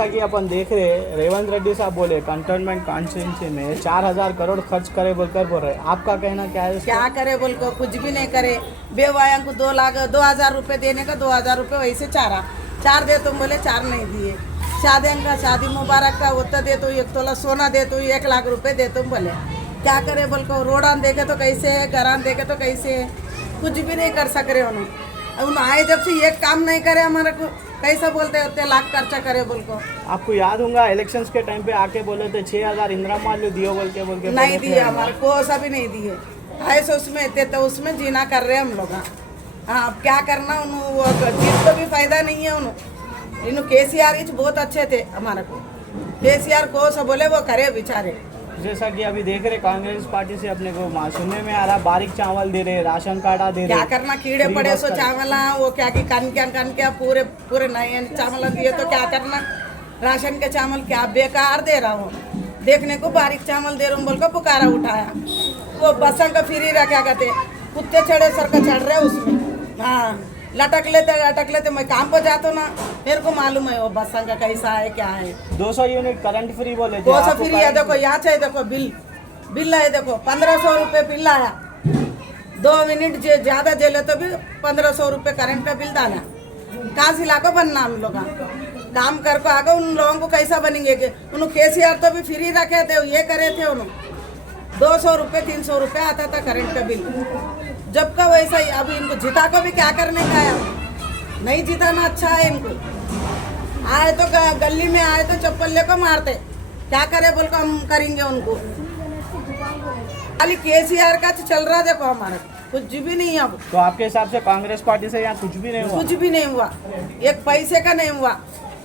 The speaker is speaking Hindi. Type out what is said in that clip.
जैसा कि अपन देख रहे हैं रेवंत रेड्डी साहब बोले कंटोनमेंट कॉन्स्टिट्यूंसी में 4,000 करोड़ खर्च करे बोलकर बोल रहे हैं, आपका कहना क्या है? क्या करे बोल को कुछ भी नहीं करे। बेवाया को 2,00,000 रुपए देने का 2,000 रुपए वैसे चार दे तुम बोले 4 नहीं दिए। शादी मुबारक का उत्तर दे तो 1 तोला सोना दे तो 1 लाख रुपए दे तुम बोले। क्या करे बोल को रोडान देखे तो कैसे है, घरान देखे तो कैसे है, कुछ भी नहीं कर सक रहे उन्होंने आए जब से एक काम नहीं करे हमारे को कैसा बोलते उतने लाख खर्चा करे बोल को। आपको याद होगा इलेक्शंस के टाइम पे आके बोले थे 6,000 इंदिरा माल्य दियो बोल के नहीं दिया हमारे को, ऐसा भी नहीं दिए। ऐसे उसमें इतने तो उसमें जीना कर रहे हम लोग। हाँ अब क्या करना उन्होंने जीत तो भी फायदा नहीं है उन्होंने। केसीआर बहुत अच्छे थे हमारे को, केसीआर को सब बोले वो करे बेचारे। जैसा कि अभी देख रहे कांग्रेस पार्टी से अपने को सुनने में आ रहा बारीक चावल दे रहे, राशन कार्ड दे रहे। क्या करना कीड़े पड़े सो चावल वो क्या की कन क्या पूरे नए चावल दिए तो क्या करना। राशन के चावल क्या बेकार दे रहा हूँ, देखने को बारीक चावल दे रहा हूँ बोल को पुकारा उठाया। वो बसों का फ्री रखा करते कुत्ते चढ़े सर का चढ़ रहे उसमें। हाँ लटक लेते मैं काम पर जाता ना, मेरे को मालूम है वो बसों का कैसा है क्या है। 200 यूनिट करंट फ्री बोले, 200 फ्री है। देखो यहाँ चाहिए, देखो बिल है, देखो 1500 रुपये बिल आया। 2 मिनट ज्यादा जेले तो भी 1500 रुपये करंट का बिल डाला। कहाँ से लाको बनना हम लोग काम कर को आगे उन लोगों को कैसा बनेंगे कि उन्होंने केसीआर तो भी फ्री रखे थे, ये करे थे उन्होंने 200 रुपये 300 रुपये आता था करंट का बिल। जब का वैसा ही अभी इनको जिता को भी क्या करने का है, नहीं जिताना अच्छा है इनको। आए तो गली में आए तो चप्पल लेकर मारते, क्या करे बोल कर हम करेंगे उनको। खाली केसीआर का चल रहा देखो हमारा कुछ भी नहीं है अब। तो आपके हिसाब से कांग्रेस पार्टी से यहाँ कुछ भी नहीं हुआ? कुछ भी नहीं हुआ, एक पैसे का नहीं हुआ।